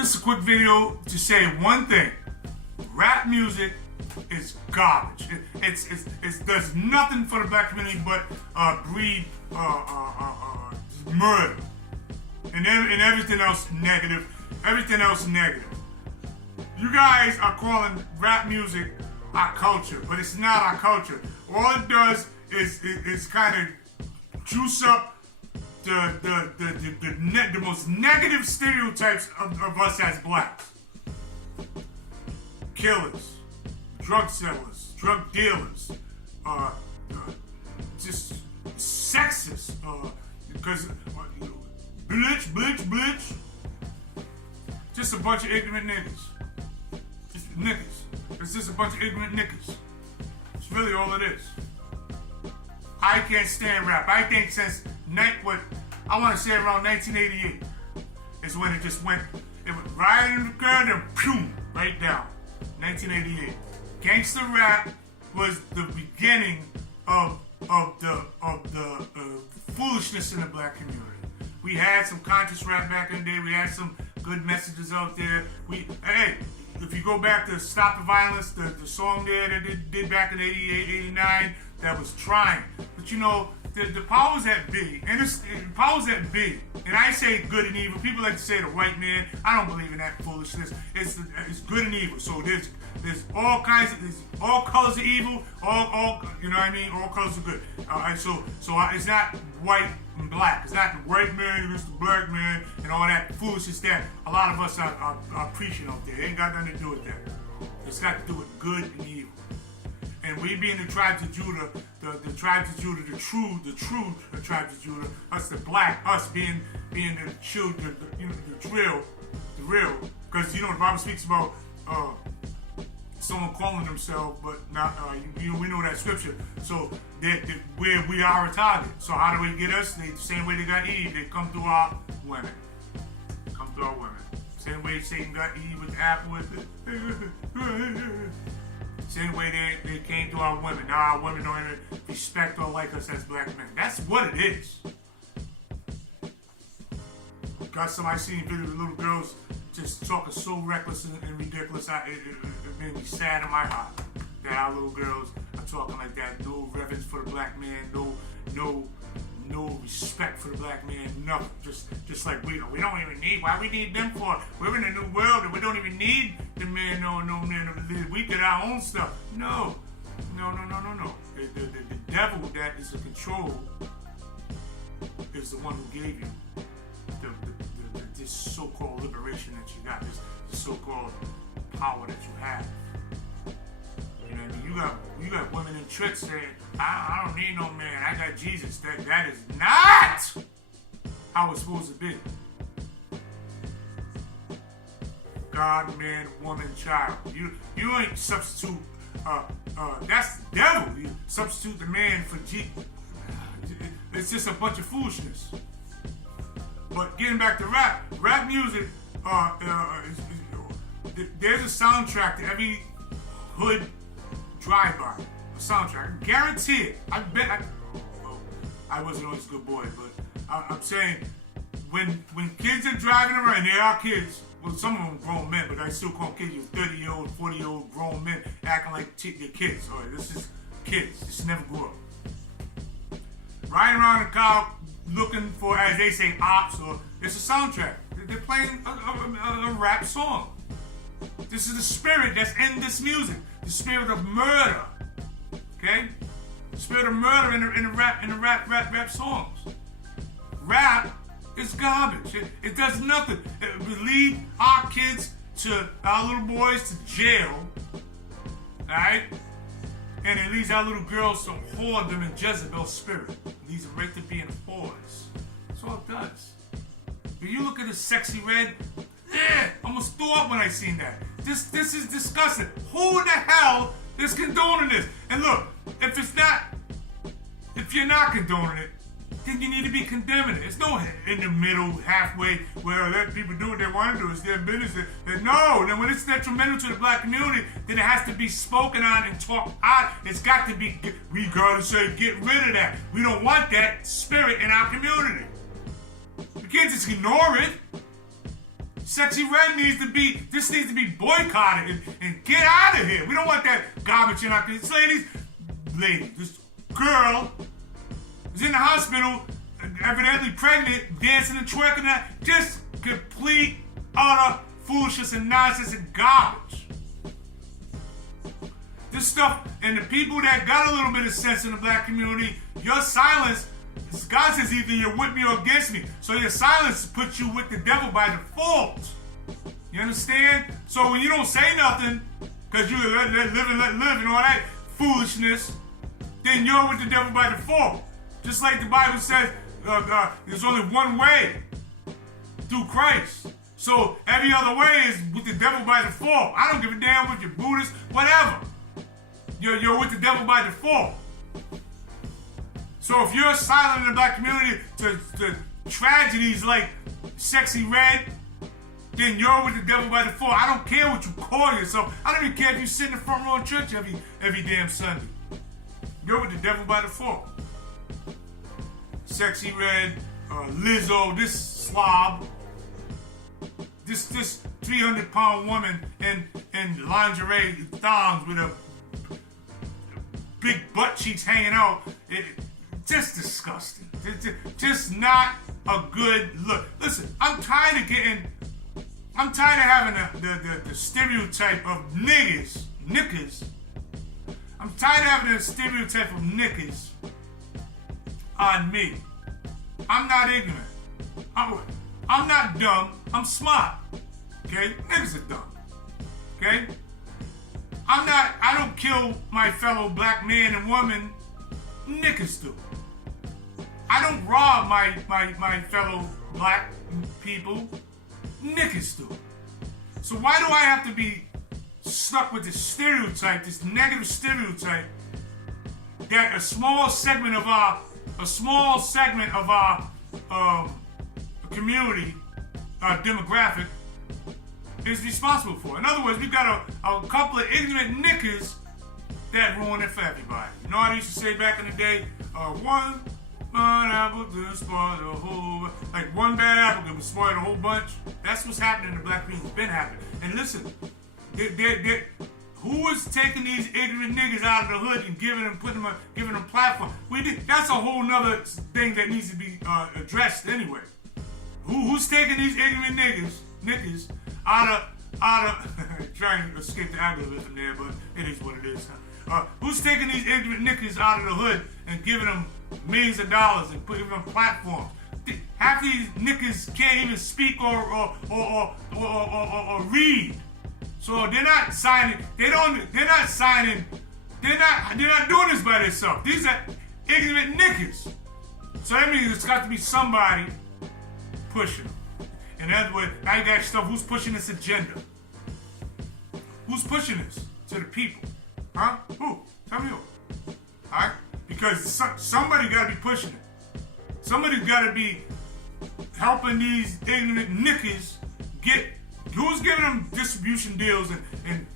This is a quick video to say one thing. Rap music is garbage. It does nothing for the black community but breed murder and everything else negative. Everything else negative. You guys are calling rap music our culture, but it's not our culture. All it does is kind of juice up the most negative stereotypes of us as blacks. Killers, drug sellers, drug dealers, just sexist, because bitch, just a bunch of ignorant niggas. Just niggas. It's just a bunch of ignorant niggas. It's really all it is. I can't stand rap. I think since I want to say around 1988 is when it just went. It went right in the curve and boom, right down. 1988. Gangster rap was the beginning of the foolishness in the black community. We had some conscious rap back in the day. We had some good messages out there. Hey, if you go back to Stop the Violence, the song there that they did back in 88, 89, that was trying. But you know, the powers that be, and powers that be, and I say good and evil. People like to say the white man. I don't believe in that foolishness. It's good and evil. So there's all kinds of, there's all colors of evil. All you know what I mean. All colors are good. So it's not white and black. It's not the white man against the black man and all that foolishness that a lot of us are preaching out there. It ain't got nothing to do with that. It's got to do with good and evil. And we being the tribes of Judah, the tribes of Judah, the true tribes of Judah, us the black, us being the children, the real, because you know the Bible speaks about someone calling themselves, but not we know that scripture. So where we are a target. So how do they get us? The same way they got Eve. They come through our women. Come through our women. Same way Satan got Eve with the apple with it. Same way they came to our women. Now our women don't even respect or like us as black men. That's what it is. Got somebody seeing videos of little girls just talking so reckless and ridiculous. It made me sad in my heart that our little girls are talking like that. No reverence for the black man. No respect for the black man. Nothing. Just like we don't even need. Why we need them for? We're in a new world and we don't even need the man. No man. We did our own stuff. No. The devil that is in control is the one who gave you this so-called liberation that you got. This so-called power that you have. You know what I mean? You got women in church saying, I don't need no man. I got Jesus. That is not how it's supposed to be. God, man, woman, child. You ain't substitute. That's the devil. You substitute the man for Jesus. It's just a bunch of foolishness. But getting back to rap music, there's a soundtrack to every hood drive-by. A soundtrack. Guarantee it. I wasn't always a good boy, but I'm saying when kids are driving around, and they are kids. Well, some of them grown men, but I still call them kids. You're 30-year-old, 40-year-old grown men acting like they're kids. All right, this is kids. Just never grew up. Riding around the car looking for, as they say, ops, or it's a soundtrack. They're playing a rap song. This is the spirit that's in this music. The spirit of murder. Okay? The spirit of murder in the rap songs. Rap is garbage. It does nothing. It will lead our kids our little boys to jail. Alright? And it leads our little girls to whore them in Jezebel's spirit. It leads them right to being whores. That's all it does. When you look at the Sexy Red, almost threw up when I seen that. This is disgusting. Who in the hell is condoning this? And look, if you're not condoning it, then you need to be condemning it. It's no in the middle, halfway, where let people do what they want to do. It's their business. No, then when it's detrimental to the black community, then it has to be spoken on and talked out. It's got to be, we gotta say, get rid of that. We don't want that spirit in our community. We can't just ignore it. Sexy Red needs to be boycotted and get out of here. We don't want that garbage in our kids. Ladies, this girl is in the hospital, evidently pregnant, dancing and twerking. Just complete, utter foolishness and nonsense and garbage. This stuff, and the people that got a little bit of sense in the black community, your silence, God says either you're with me or against me. So your silence puts you with the devil by default. You understand? So when you don't say nothing, because you let live and all that foolishness, then you're with the devil by default. Just like the Bible says, there's only one way, through Christ. So every other way is with the devil by default. I don't give a damn if you're Buddhist, whatever. You're with the devil by default. So if you're silent in the black community to tragedies like Sexy Red, then you're with the devil by default. I don't care what you call yourself. I don't even care if you sit in the front row of church every damn Sunday. You're with the devil by default. Sexy Red, Lizzo, this slob, this 300-pound woman in lingerie thongs with a big butt cheeks hanging out. Just disgusting. Just not a good look. Listen, I'm tired of having the stereotype of knickers. I'm tired of having the stereotype of knickers on me. I'm not ignorant. I'm not dumb. I'm smart. Okay? Niggas are dumb. Okay? I don't kill my fellow black man and woman. Niggas do. I don't rob my fellow black people. Niggas do. So why do I have to be stuck with this stereotype, this negative stereotype, that a small segment of our community, demographic, is responsible for? In other words, we've got a couple of ignorant knickers that ruin it for everybody. You know how they used to say back in the day, one apple could spoil the whole, like one bad apple could spoil the whole bunch. That's what's happening in the black community. It's been happening. And listen, who is taking these ignorant niggas out of the hood and giving them platform? That's a whole nother thing that needs to be addressed anyway. Who's taking these ignorant niggas out of trying to escape the algorithm there, but it is what it is. Who's taking these ignorant niggas out of the hood and giving them millions of dollars and putting them on platforms? Half these niggas can't even speak or read. So they're not signing. They're not doing this by themselves. These are ignorant niggas. So that means it's got to be somebody pushing them. In other words, now you got stuff. Who's pushing this agenda? Who's pushing this to the people? Huh? Who? Tell me who. Alright? Because somebody got to be pushing it. Somebody's got to be helping these ignorant niggas get. Who's giving them distribution deals and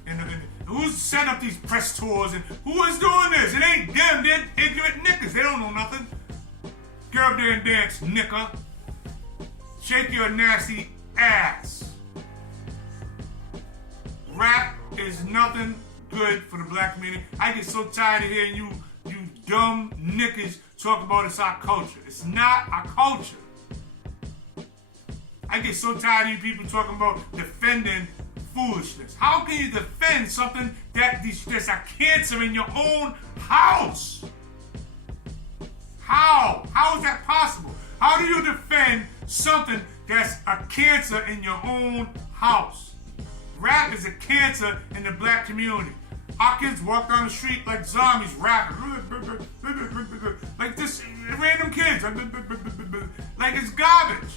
who's setting up these press tours and who is doing this? It ain't them. They're ignorant niggas. They don't know nothing. Get up there and dance, nicker. Shake your nasty ass. Rap is nothing good for the black community. I get so tired of hearing you dumb niggas talk about it's our culture. It's not our culture. I get so tired of you people talking about defending foolishness. How can you defend something that's a cancer in your own house? How? How is that possible? How do you defend something that's a cancer in your own house? Rap is a cancer in the black community. Our kids walk down the street like zombies rapping. Like this random kids. Like it's garbage.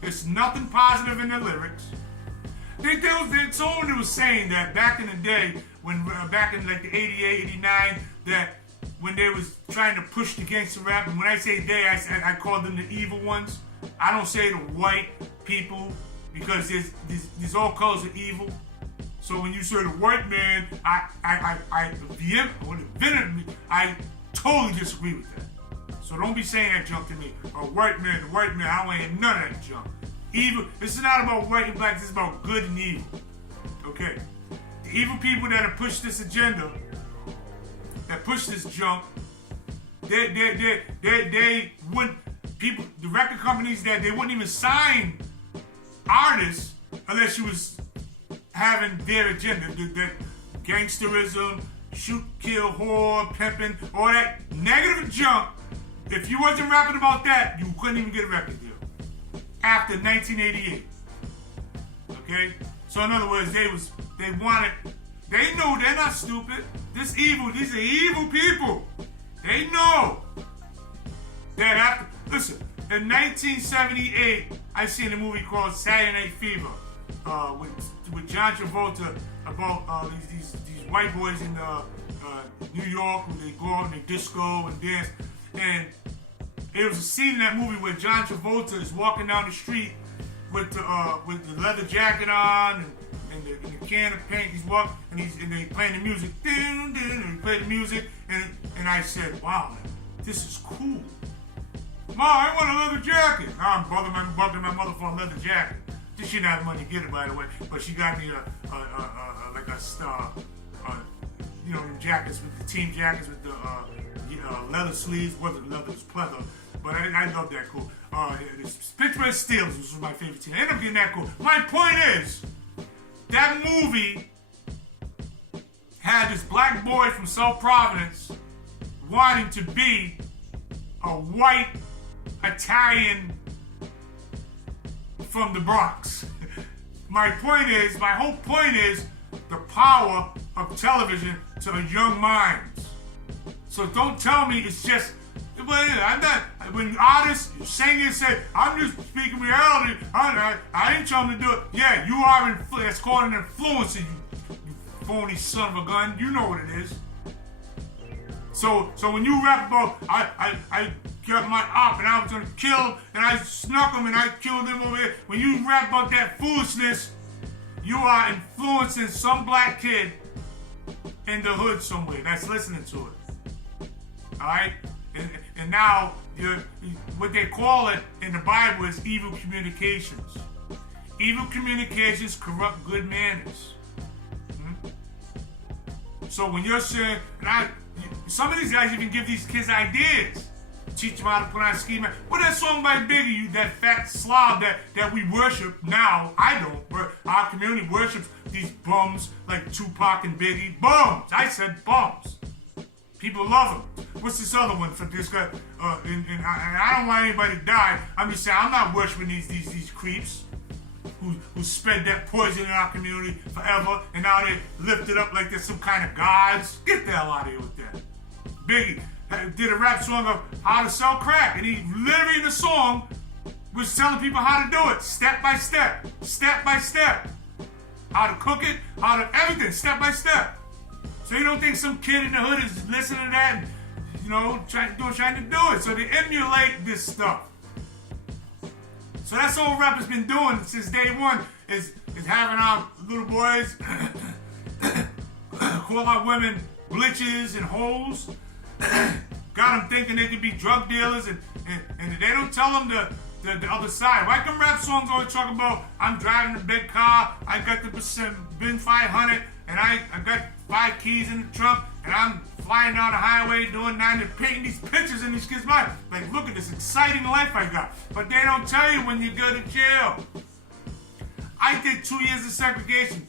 There's nothing positive in their lyrics. Someone was saying that back in the day, back in like the 88, 89, that when they was trying to push the gangster rap, and when I say they, I call them the evil ones. I don't say the white people, because there's all colors of evil. So when you say the white man, I totally disagree with that. So don't be saying that junk to me. The white man, I don't want to hear none of that junk. evil. This is not about white and black. This is about good and evil. Okay? The evil people that have pushed this agenda, that push this junk, they wouldn't, people, the record companies, that they wouldn't even sign artists unless you was having their agenda, that gangsterism, shoot, kill, whore, pimping, all that negative junk. If you wasn't rapping about that, you couldn't even get a record deal after 1988. Okay? So in other words, they know they're not stupid. These are evil people. They know that after, listen, in 1978, I seen a movie called Saturday Night Fever with John Travolta about these white boys in New York where they go out and they disco and dance. And there was a scene in that movie where John Travolta is walking down the street with the leather jacket on and the can of paint. He's walking and they playing the music. And he played the music and I said, wow, man, this is cool. Ma, I want a leather jacket. I'm bugging my mother for a leather jacket. She didn't have money to get it, by the way, but she got me jackets with the team jackets with the leather sleeves. Wasn't leather, it was pleather, but I love that cool. Pittsburgh Steelers, which was my favorite team. I ended up getting that cool. My point is, that movie had this black boy from South Providence wanting to be a white Italian from the Bronx. My whole point is the power of television to a young minds. So don't tell me it's just, I'm not, when artists, singers say, I'm just speaking reality, I didn't tell them to do it. Yeah, you are, that's called an influencer, you phony son of a gun. You know what it is. So when you rap about, I got my op and I was gonna kill him and I snuck him and I killed him over here. When you rap about that foolishness, you are influencing some black kid in the hood somewhere that's listening to it. All right? And now, what they call it in the Bible is evil communications. Evil communications corrupt good manners. So when you're saying, some of these guys even give these kids ideas. Teach them how to put on a ski mask. What that song by Biggie, that fat slob that we worship now? I don't. But our community worships these bums like Tupac and Biggie. Bums! I said bums. People love them. What's this other one for this guy? And I don't want anybody to die. I'm just saying, I'm not worshiping these creeps who spread that poison in our community forever, and now they lift it up like they're some kind of gods. Get the hell out of here with that. Biggie did a rap song of how to sell crack, and he literally in the song was telling people how to do it, step by step, how to cook it, how to everything, step by step. So you don't think some kid in the hood is listening to that and trying to do it. So they emulate this stuff. So that's all rap has been doing since day one is having our little boys call out women bitches and hoes. Got them thinking they could be drug dealers and they don't tell them the other side. Why come rap songs always talk about I'm driving a big car, I got the Bin 500 and I got 5 keys in the trunk and I'm flying down the highway doing 9 and painting these pictures in these kids' minds. Like, look at this exciting life I got. But they don't tell you when you go to jail. I did 2 years of segregation.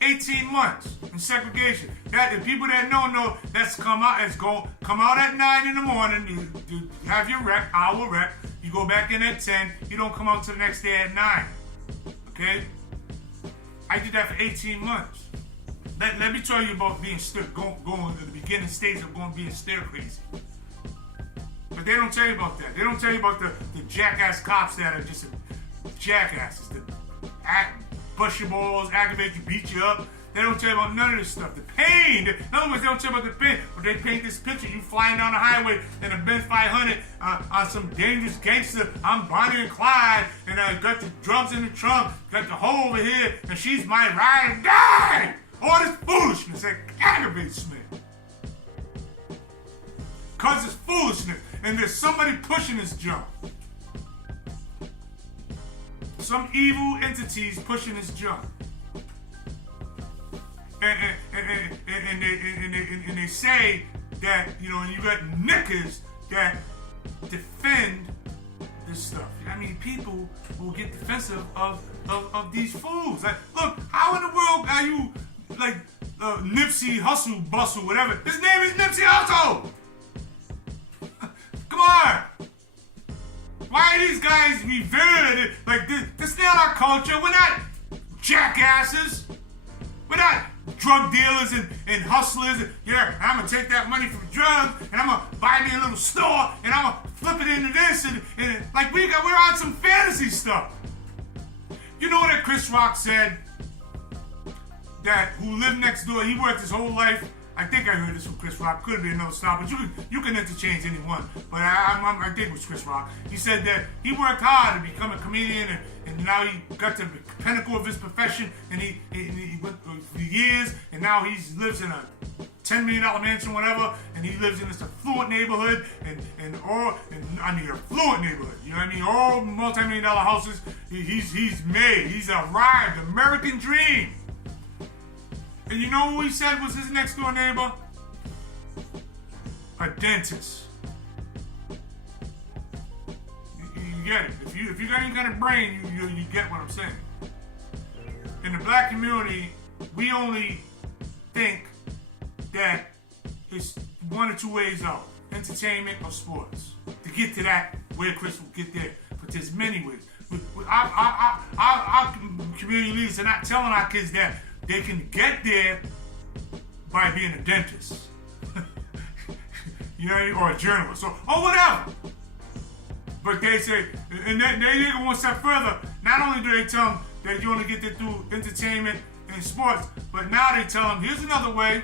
18 months in segregation. That the people that know that's come out at 9 in the morning. You have your rec, hour rec. You go back in at 10. You don't come out till the next day at 9. Okay? I did that for 18 months. Let me tell you about being going to the beginning stage of being stir crazy. But they don't tell you about that. They don't tell you about the jackass cops that are just jackasses that bust your balls, aggravate you, beat you up. They don't tell you about none of this stuff. The pain. In other words, they don't tell you about the pain. But they paint this picture, you flying down the highway in a Bin 500 on some dangerous gangster. I'm Bonnie and Clyde, and I got the drugs in the trunk, got the hoe over here, and she's my ride and die. All this foolishness that aggravates me. Because it's foolishness, and there's somebody pushing this junk. some evil entities pushing this junk. And they say that, you know, you got niggas that defend this stuff. I mean, people will get defensive of these fools. Like, look, how in the world are you like Nipsey Hussle Bustle, whatever? His name is Nipsey Hussle. Come on. Why are these guys revered? Like, this is not our culture. We're not jackasses. We're not drug dealers and hustlers. Yeah, I'm going to take that money from drugs and I'm going to buy me a little store and I'm going to flip it into this. And like, we're on some fantasy stuff. You know that Chris Rock said that who lived next door, he worked his whole life. I think I heard this from Chris Rock. Could be another star, but you can interchange any one. But I think it was Chris Rock. He said that he worked hard to become a comedian, and now he got to the pinnacle of his profession, and he went for years, and now he lives in a $10 million mansion, whatever, and he lives in this affluent neighborhood, and affluent neighborhood. You know what I mean? All multi-million-dollar houses. He's arrived. American dream. And you know who he said was his next door neighbor? A dentist. You get it. If you got any kind of brain, you get what I'm saying. In the black community, we only think that it's one or two ways out: entertainment or sports. To get to that, where Chris will get there, but there's many ways. Our community leaders are not telling our kids that they can get there by being a dentist, you know, or a journalist, or whatever. But they say, and they go one step further. Not only do they tell them that you only get there through entertainment and sports, but now they tell them, here's another way.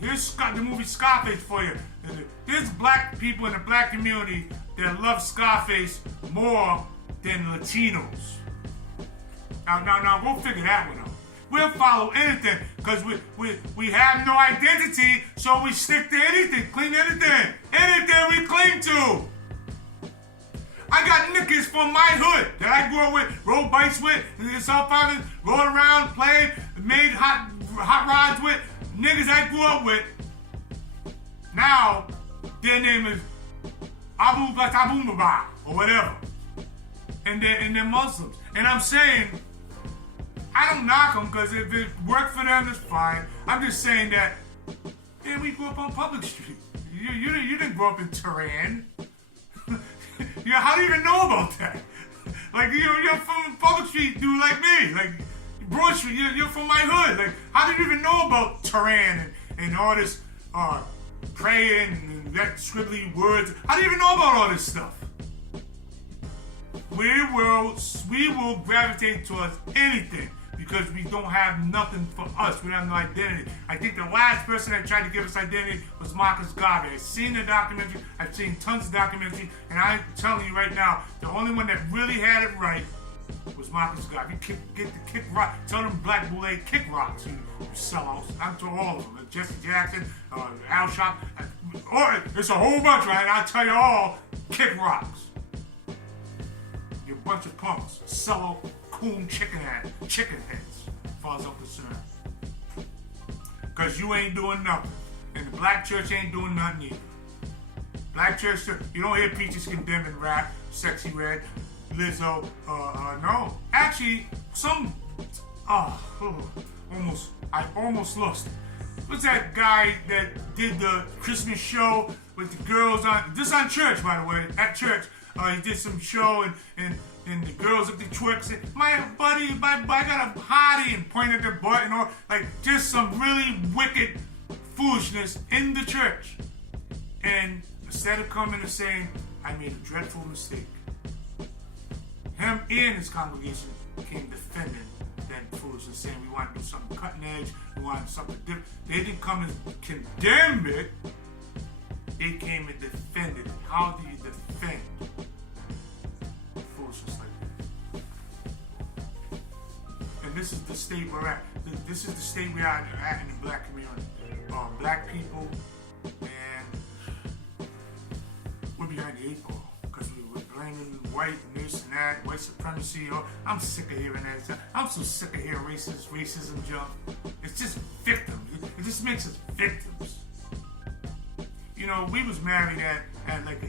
Here's the movie Scarface for you. There's black people in the black community that love Scarface more than Latinos. Now, go figure that one out. We'll follow anything because we have no identity, so we stick to anything, cling to anything we cling to. I got niggas from my hood that I grew up with, rode bikes with, and some fathers rode around, played, made hot rods with, niggas I grew up with. Now, their name is Abu Batabumbaba or whatever, and they're Muslims. And I'm saying, I don't knock them because if it worked for them, it's fine. I'm just saying that, man, we grew up on Public Street. You didn't grow up in Tehran. How do you even know about that? Like, you're from Public Street, dude, like me. Like, Broad Street, you're from my hood. Like, how do you even know about Tehran and all this praying and that scribbly words? How do you even know about all this stuff? We will gravitate towards anything because we don't have nothing for us. We have no identity. I think the last person that tried to give us identity was Marcus Garvey. I've seen the documentary. I've seen tons of documentaries. And I'm telling you right now, the only one that really had it right was Marcus Garvey. Get the kick rock. Tell them Black Boule kick rocks, you sellouts. I'm to all of them. Jesse Jackson, Al Sharp. It's a whole bunch, right? I'll tell you all, kick rocks. You're a bunch of punks. Sellout, coon chicken heads, as far as I'm concerned. Because you ain't doing nothing. And the black church ain't doing nothing either. Black church, you don't hear preachers condemning rap, Sexy Red, Lizzo, no. Actually, I almost lost it. What's that guy that did the Christmas show with the girls on church, by the way, at church. He did some show and the girls at the twerk said, my buddy, I got a hottie, and pointed their butt and all, like just some really wicked foolishness in the church. And instead of coming and saying, I made a dreadful mistake, him and his congregation came defending that foolishness, saying we want to do something cutting edge, we want something different. They didn't come and condemn it, they came and defended it. How do you defend foolishness like that? And this is the state we're at. This is the state we are at in the black community. Black people, and we're behind the eight ball because blaming white and this and that, white supremacy. I'm sick of hearing that. I'm so sick of hearing racism junk. It's just victims. It just makes us victims. You know, we was married at like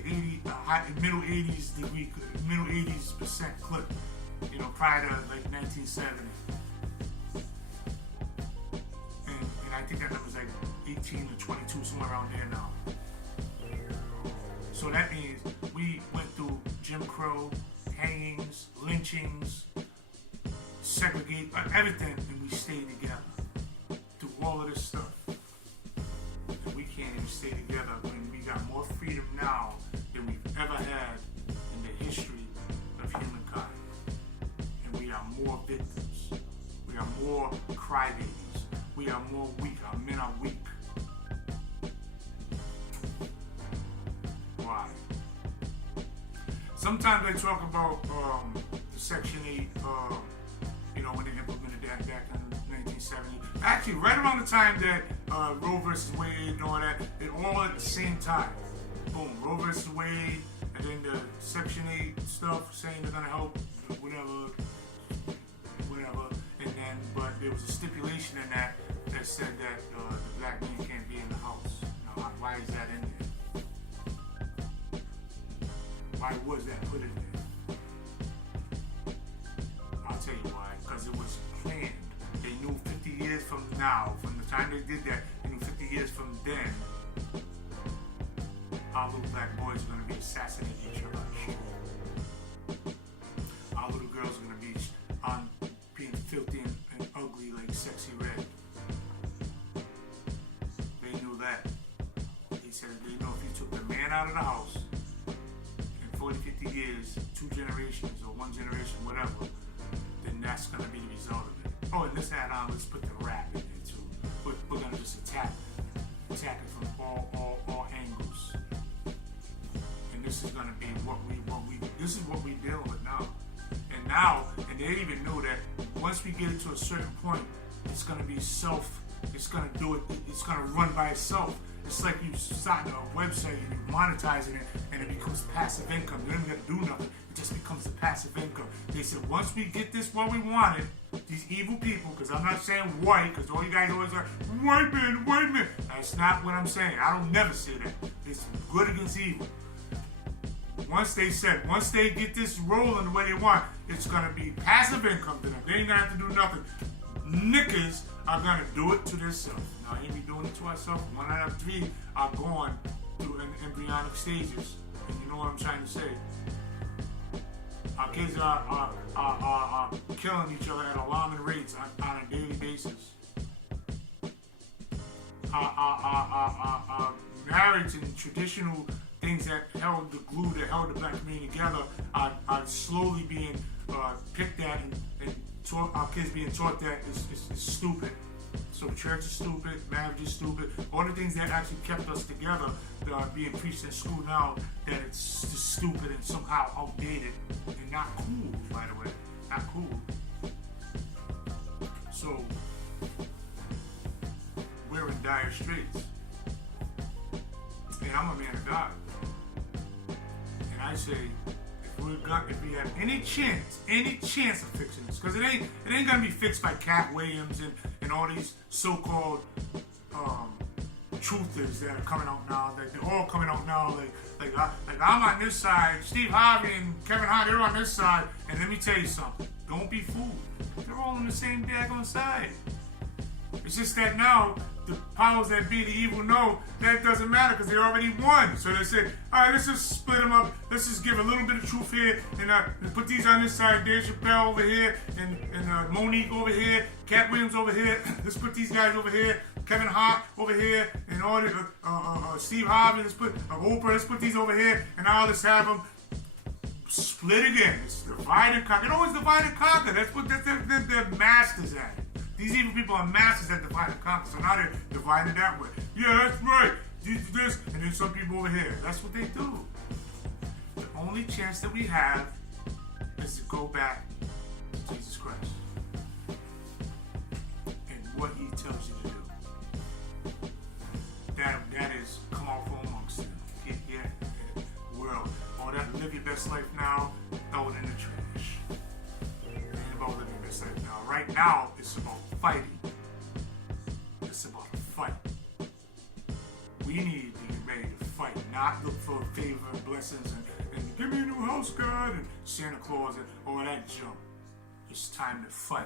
middle 80s percent clip. You know, prior to like 1970. And I think that number's like 18 to 22, somewhere around there now. So that means we went through Jim Crow, hangings, lynchings, segregate, everything, and we stayed together through all of this stuff. And we can't even stay together when we got more freedom now than we've ever had in the history of humankind. And we are more victims. We are more crybabies. We are more weak. Our men are weak. Why? Sometimes they talk about the Section 8, you know, when they implemented that back in 1970. Actually, right around the time that Roe versus Wade and all that, it all at the same time. Boom, Roe versus Wade, and then the Section 8 stuff saying they're going to help, whatever. And then, but there was a stipulation in that said that the black man can't be in the house. Now, why is that in there? Why was that put in there? I'll tell you why. Because it was planned. They knew 50 years from now, from the time they did that, they knew 50 years from then, our little black boys are going to be assassinating each other. Our little girls are going to be being filthy and ugly like Sexy Red. They knew that. They said they know if you took the man out of the house in 40, 50 years, 2 generations or 1 generation, whatever, then that's going to be the result of it. Oh, and let's add on, let's put the rap in there too. We're going to just attack it from all angles. And this is going to be this is what we're dealing with now. And they even know that once we get it to a certain point, it's going to be it's going to do it, it's going to run by itself. It's like you start a website and you monetizing it and it becomes passive income. You don't even have to do nothing. It just becomes a passive income. They said once we get this what we wanted, these evil people, because I'm not saying white, because all you guys always are, white men. That's not what I'm saying. I don't never say that. It's good against evil. Once they get this rolling the way they want, it's going to be passive income to them. They ain't going to have to do nothing. Niggas are going to do it to themselves. Now, ain't we doing it to ourselves? 1 out of 3 are going through embryonic stages. And you know what I'm trying to say? Our kids are killing each other at alarming rates on a daily basis. Our marriage and traditional things that held the glue, that held the black community together, are slowly being picked at and taught. Our kids being taught that is stupid. So church is stupid, marriage is stupid. All the things that actually kept us together that are being preached in school now, that it's just stupid and somehow outdated and not cool, by the way. Not cool. So we're in dire straits. And I'm a man of God. And I say, if we have any chance of fixing this, because it ain't gonna be fixed by Cat Williams and all these so-called truthers that are coming out now. Like they're all coming out now. Like I'm on this side, Steve Harvey and Kevin Hart, they're on this side. And let me tell you something. Don't be fooled. They're all on the same daggone side. It's just that now the powers that be, the evil, know that doesn't matter because they already won. So they said, all right, let's just split them up. Let's just give a little bit of truth here and put these on this side. Dave Chappelle over here and Monique over here, Cat Williams over here. Let's put these guys over here. Kevin Hart over here and all the Steve Harvey. Let's put Oprah. Let's put these over here and I'll just have them split again. It's divide and conquer. It always divide and conquer. That's what they're masters at. These evil people are masters at divide and conquer, so now they're dividing that way. Yeah, that's right. This, and then some people over here. That's what they do. The only chance that we have is to go back to Jesus Christ and what He tells you to do. That is come out from amongst them. Get world. All that living your best life now, throw it in the trash. It ain't about living your best life now. Right now, it's about fighting. It's about a fight. We need to be ready to fight, not look for favor and blessings and give me a new house, God, and Santa Claus and all that junk. It's time to fight.